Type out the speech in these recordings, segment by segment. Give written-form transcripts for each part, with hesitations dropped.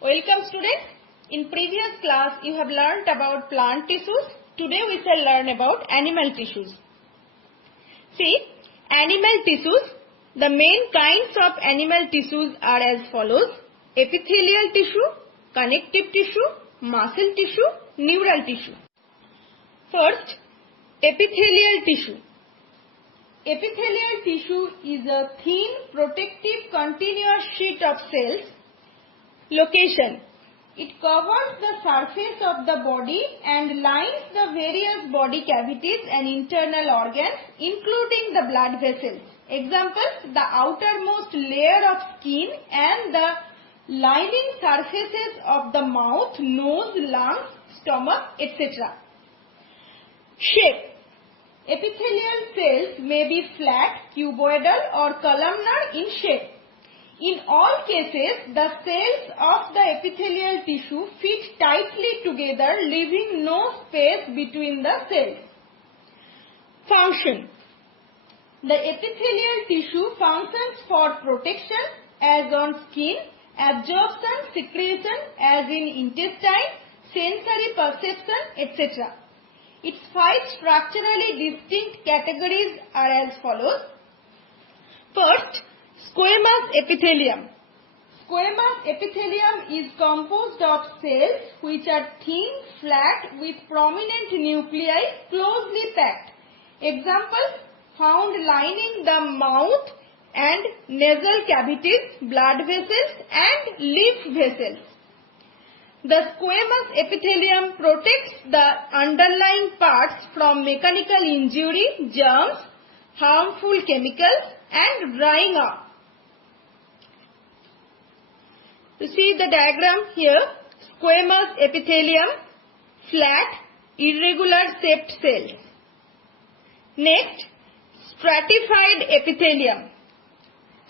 Welcome students. In previous class you have learnt about plant tissues. Today we shall learn about animal tissues. See, animal tissues. The main kinds of animal tissues are as follows: epithelial tissue, connective tissue, muscle tissue, neural tissue. First, epithelial tissue. Epithelial tissue is a thin, protective, continuous sheet of cells. Location: it covers the surface of the body and lines the various body cavities and internal organs, including the blood vessels. Examples: the outermost layer of skin and the lining surfaces of the mouth, nose, lungs, stomach, etc. Shape: epithelial cells may be flat, cuboidal or columnar in shape. In all cases, the cells of the epithelial tissue fit tightly together, leaving no space between the cells. Function: the epithelial tissue functions for protection as on skin, absorption, secretion as in intestine, sensory perception, etc. Its 5 structurally distinct categories are as follows. First, squamous epithelium. Squamous epithelium is composed of cells which are thin, flat, with prominent nuclei closely packed. Examples found lining the mouth and nasal cavities, blood vessels and lymph vessels. The squamous epithelium protects the underlying parts from mechanical injury, germs, harmful chemicals and drying up. You see the diagram here: squamous epithelium, flat, irregular shaped cells. Next, stratified epithelium.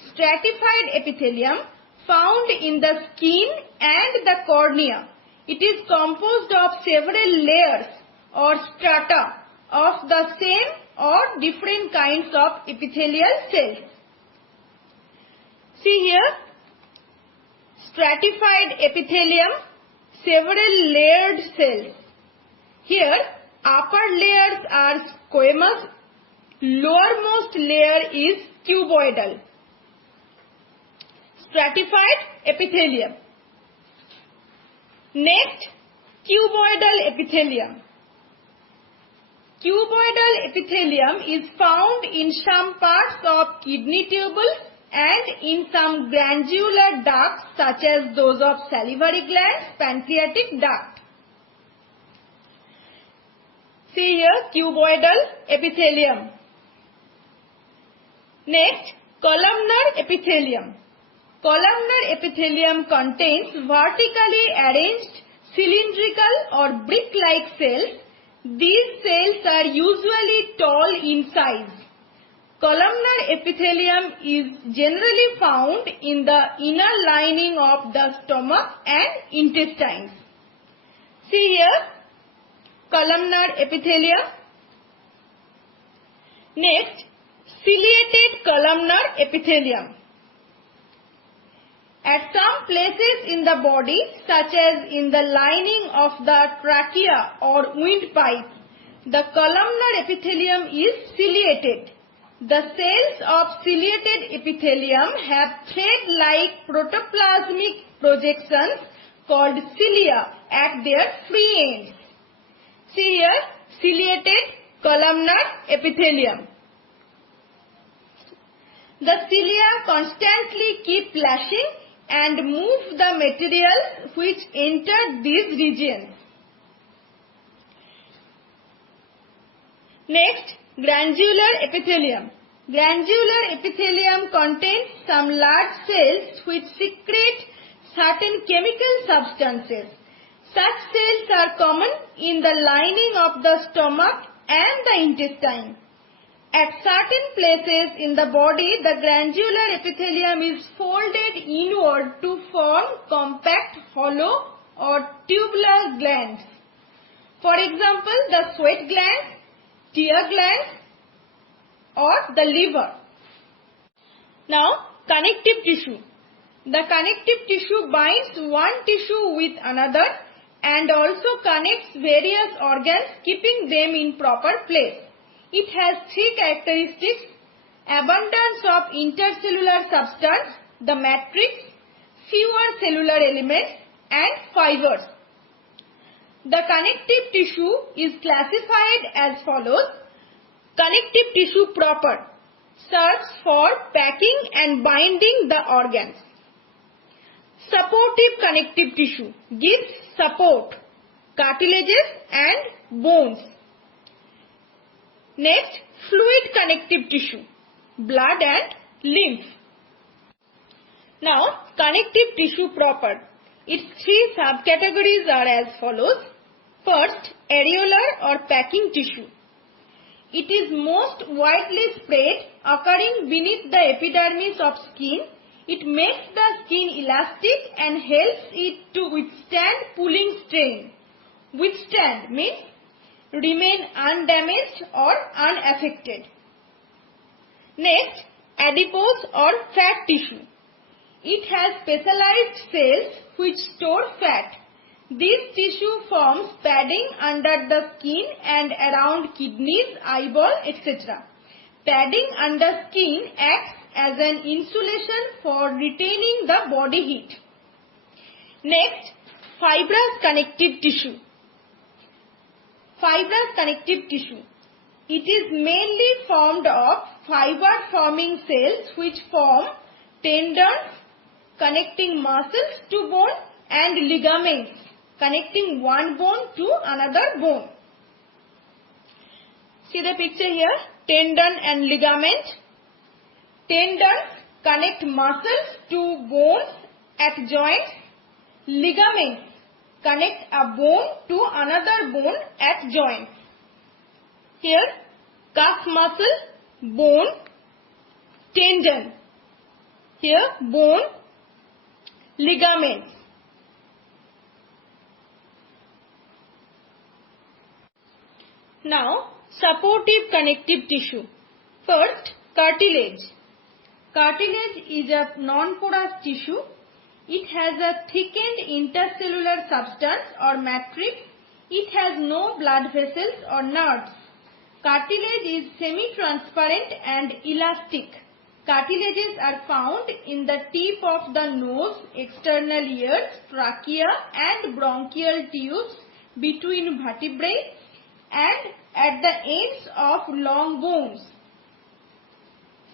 Stratified epithelium found in the skin and the cornea. It is composed of several layers or strata of the same or different kinds of epithelial cells. See here, stratified epithelium, several layered cells. Here, upper layers are squamous, lowermost layer is cuboidal. Stratified epithelium. Next, cuboidal epithelium. Cuboidal epithelium is found in some parts of kidney tubules and in some glandular ducts such as those of salivary glands, pancreatic duct. See here, cuboidal epithelium. Next, columnar epithelium. Columnar epithelium contains vertically arranged cylindrical or brick-like cells. These cells are usually tall in size. Columnar epithelium is generally found in the inner lining of the stomach and intestines. See here, columnar epithelium. Next, ciliated columnar epithelium. At some places in the body, such as in the lining of the trachea or windpipe, the columnar epithelium is ciliated. The cells of ciliated epithelium have thread-like protoplasmic projections called cilia at their free ends. See here, ciliated columnar epithelium. The cilia constantly keep flashing and move the materials which enter these regions. Next, glandular epithelium. Glandular epithelium contains some large cells which secrete certain chemical substances. Such cells are common in the lining of the stomach and the intestine. At certain places in the body, the glandular epithelium is folded inward to form compact, hollow or tubular glands. For example, the sweat gland, tear gland or the liver. Now, connective tissue. The connective tissue binds one tissue with another and also connects various organs, keeping them in proper place. It has three characteristics: abundance of intercellular substance, the matrix, fewer cellular elements, and fibers. The connective tissue is classified as follows. Connective tissue proper serves for packing and binding the organs. Supportive connective tissue gives support, cartilages and bones. Next, fluid connective tissue, blood and lymph. Now, connective tissue proper. Its three subcategories are as follows. First, areolar or packing tissue. It is most widely spread, occurring beneath the epidermis of skin. It makes the skin elastic and helps it to withstand pulling strain. Withstand means remain undamaged or unaffected. Next, adipose or fat tissue. It has specialized cells which store fat. This tissue forms padding under the skin and around kidneys, eyeball, etc. Padding under skin acts as an insulation for retaining the body heat. Next, fibrous connective tissue. Fibrous connective tissue. It is mainly formed of fiber-forming cells which form tendons connecting muscles to bone and ligaments connecting one bone to another bone. See the picture here, tendon and ligament. Tendons connect muscles to bones at joints. Ligaments connect a bone to another bone at joints. Here, calf muscle, bone, tendon. Here, bone, ligaments. Now, supportive connective tissue. First, cartilage. Cartilage is a non-porous tissue. It has a thickened intercellular substance or matrix. It has no blood vessels or nerves. Cartilage is semi-transparent and elastic. Cartilages are found in the tip of the nose, external ears, trachea and bronchial tubes between vertebrae and at the ends of long bones.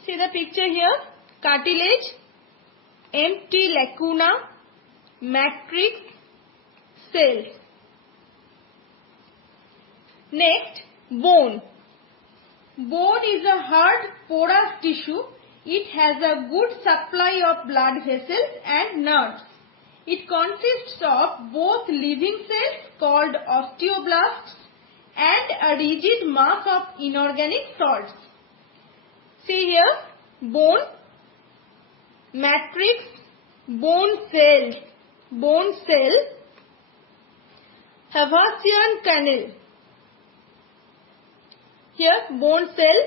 See the picture here, cartilage, empty lacuna, matrix, cells. Next, bone. Bone is a hard porous tissue. It has a good supply of blood vessels and nerves. It consists of both living cells called osteoblasts and a rigid mass of inorganic salts. See here, bone, matrix, bone cells, bone cell, Haversian canal. Here, bone cell.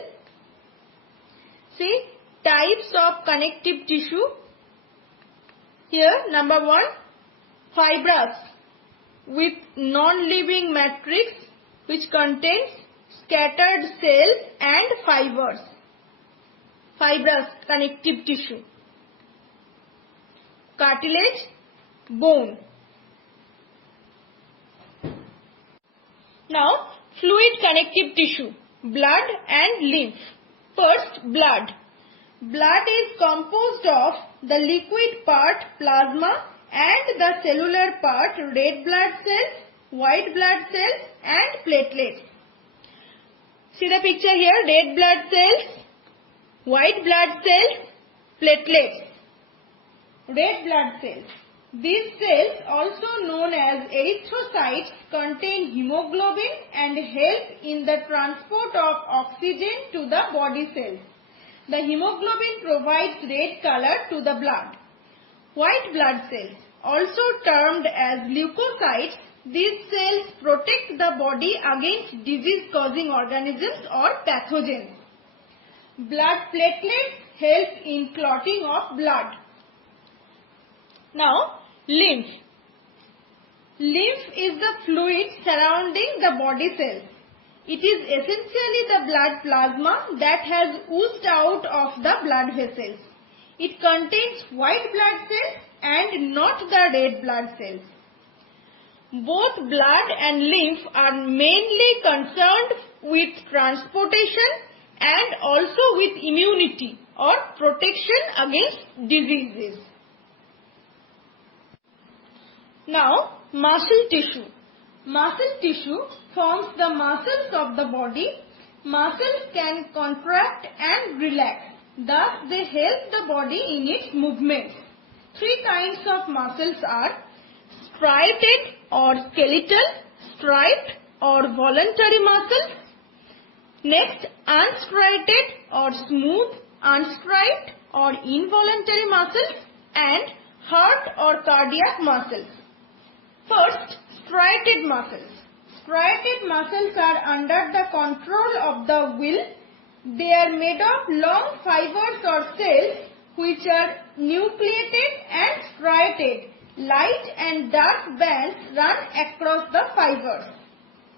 See, types of connective tissue. Here, number 1, fibrous with non-living matrix which contains scattered cells and fibers. Fibrous connective tissue. Cartilage, bone. Now, fluid connective tissue, blood and lymph. First, blood. Blood is composed of the liquid part plasma and the cellular part red blood cells, white blood cells and platelets. See the picture here, red blood cells, white blood cells, platelets. Red blood cells. These cells, also known as erythrocytes, contain hemoglobin and help in the transport of oxygen to the body cells. The hemoglobin provides red color to the blood. White blood cells, also termed as leukocytes, these cells protect the body against disease-causing organisms or pathogens. Blood platelets help in clotting of blood. Now, lymph. Lymph is the fluid surrounding the body cells. It is essentially the blood plasma that has oozed out of the blood vessels. It contains white blood cells and not the red blood cells. Both blood and lymph are mainly concerned with transportation and also with immunity or protection against diseases. Now, muscle tissue. Muscle tissue forms the muscles of the body. Muscles can contract and relax. Thus, they help the body in its movements. Three kinds of muscles are striated or skeletal, striped or voluntary muscles. Next, unstriated or smooth, unstriped or involuntary muscles, and heart or cardiac muscles. First, striated muscles. Striated muscles are under the control of the will. They are made of long fibers or cells which are nucleated and striated. Light and dark bands run across the fibers.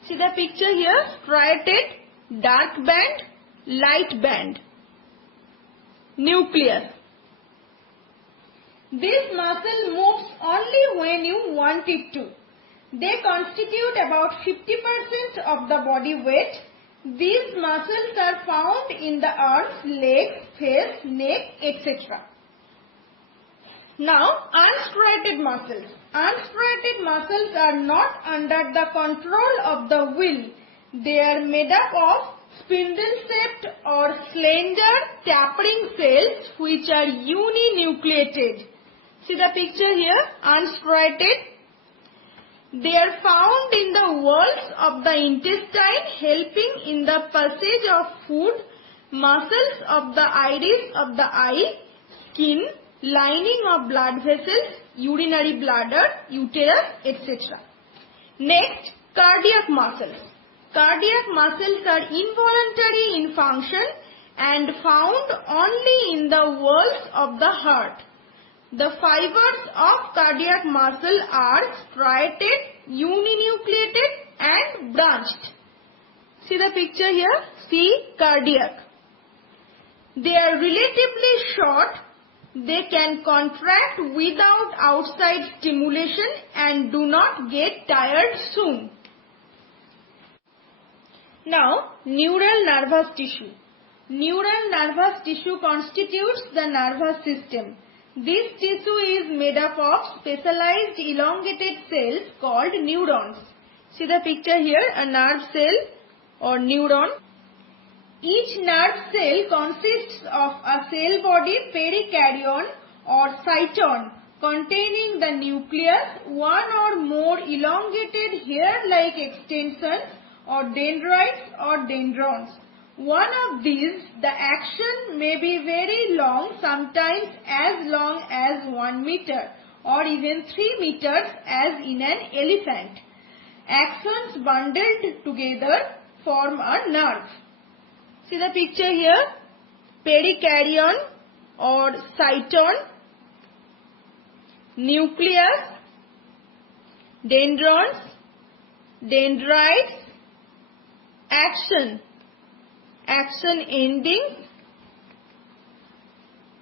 See the picture here, striated, dark band, light band. Nucleus. This muscle moves only when you want it to. They constitute about 50% of the body weight. These muscles are found in the arms, legs, face, neck, etc. Now, unstriated muscles. Unstriated muscles are not under the control of the will. They are made up of spindle-shaped or slender tapering cells which are uninucleated. See the picture here, unstriated. They are found in the walls of the intestine, helping in the passage of food, muscles of the iris of the eye, skin, lining of blood vessels, urinary bladder, uterus, etc. Next, cardiac muscles. Cardiac muscles are involuntary in function and found only in the walls of the heart. The fibers of cardiac muscle are striated, uninucleated and branched. See the picture here, see cardiac. They are relatively short. They can contract without outside stimulation and do not get tired soon. Now, neural nervous tissue. Neural nervous tissue constitutes the nervous system. This tissue is made up of specialized elongated cells called neurons. See the picture here, a nerve cell or neuron. Each nerve cell consists of a cell body perikaryon or cyton containing the nucleus, one or more elongated hair-like extensions or dendrites or dendrons. One of these, the action may be very long, sometimes as long as 1 meter or even 3 meters as in an elephant. Axons bundled together form a nerve. See the picture here, perikaryon or cyton, nucleus, dendrons, dendrites, action endings,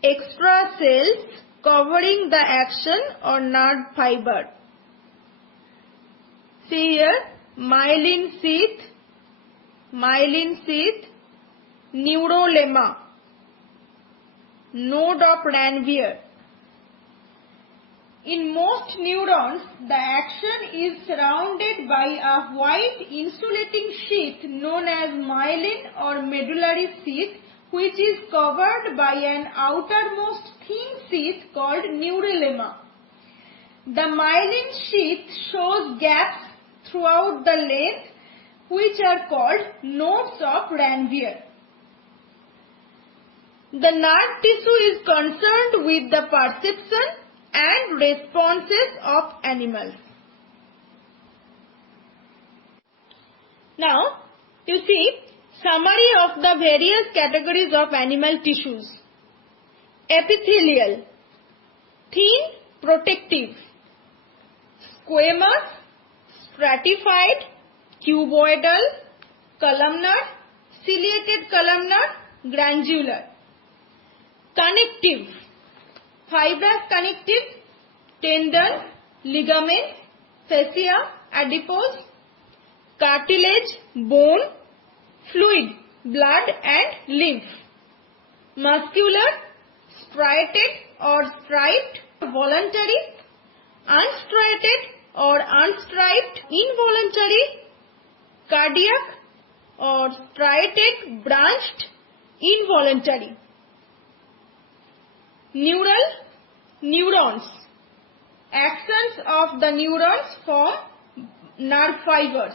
extra cells covering the action or nerve fiber. See here, myelin sheath, neurolemma, node of Ranvier. In most neurons, the action is surrounded by a white insulating sheath known as myelin or medullary sheath, which is covered by an outermost thin sheath called neurolemma. The myelin sheath shows gaps throughout the length, which are called nodes of Ranvier. The nerve tissue is concerned with the perception and responses of animals. Now, you see summary of the various categories of animal tissues. Epithelial, thin protective, squamous, stratified, cuboidal, columnar, ciliated columnar, granular. Connective, fibrous connective, tendon, ligament, fascia, adipose, cartilage, bone, fluid, blood and lymph. Muscular, striated or striped, voluntary, unstriated or unstriped, involuntary, cardiac or striated, branched, involuntary. Neural, neurons. Actions of the neurons form nerve fibers.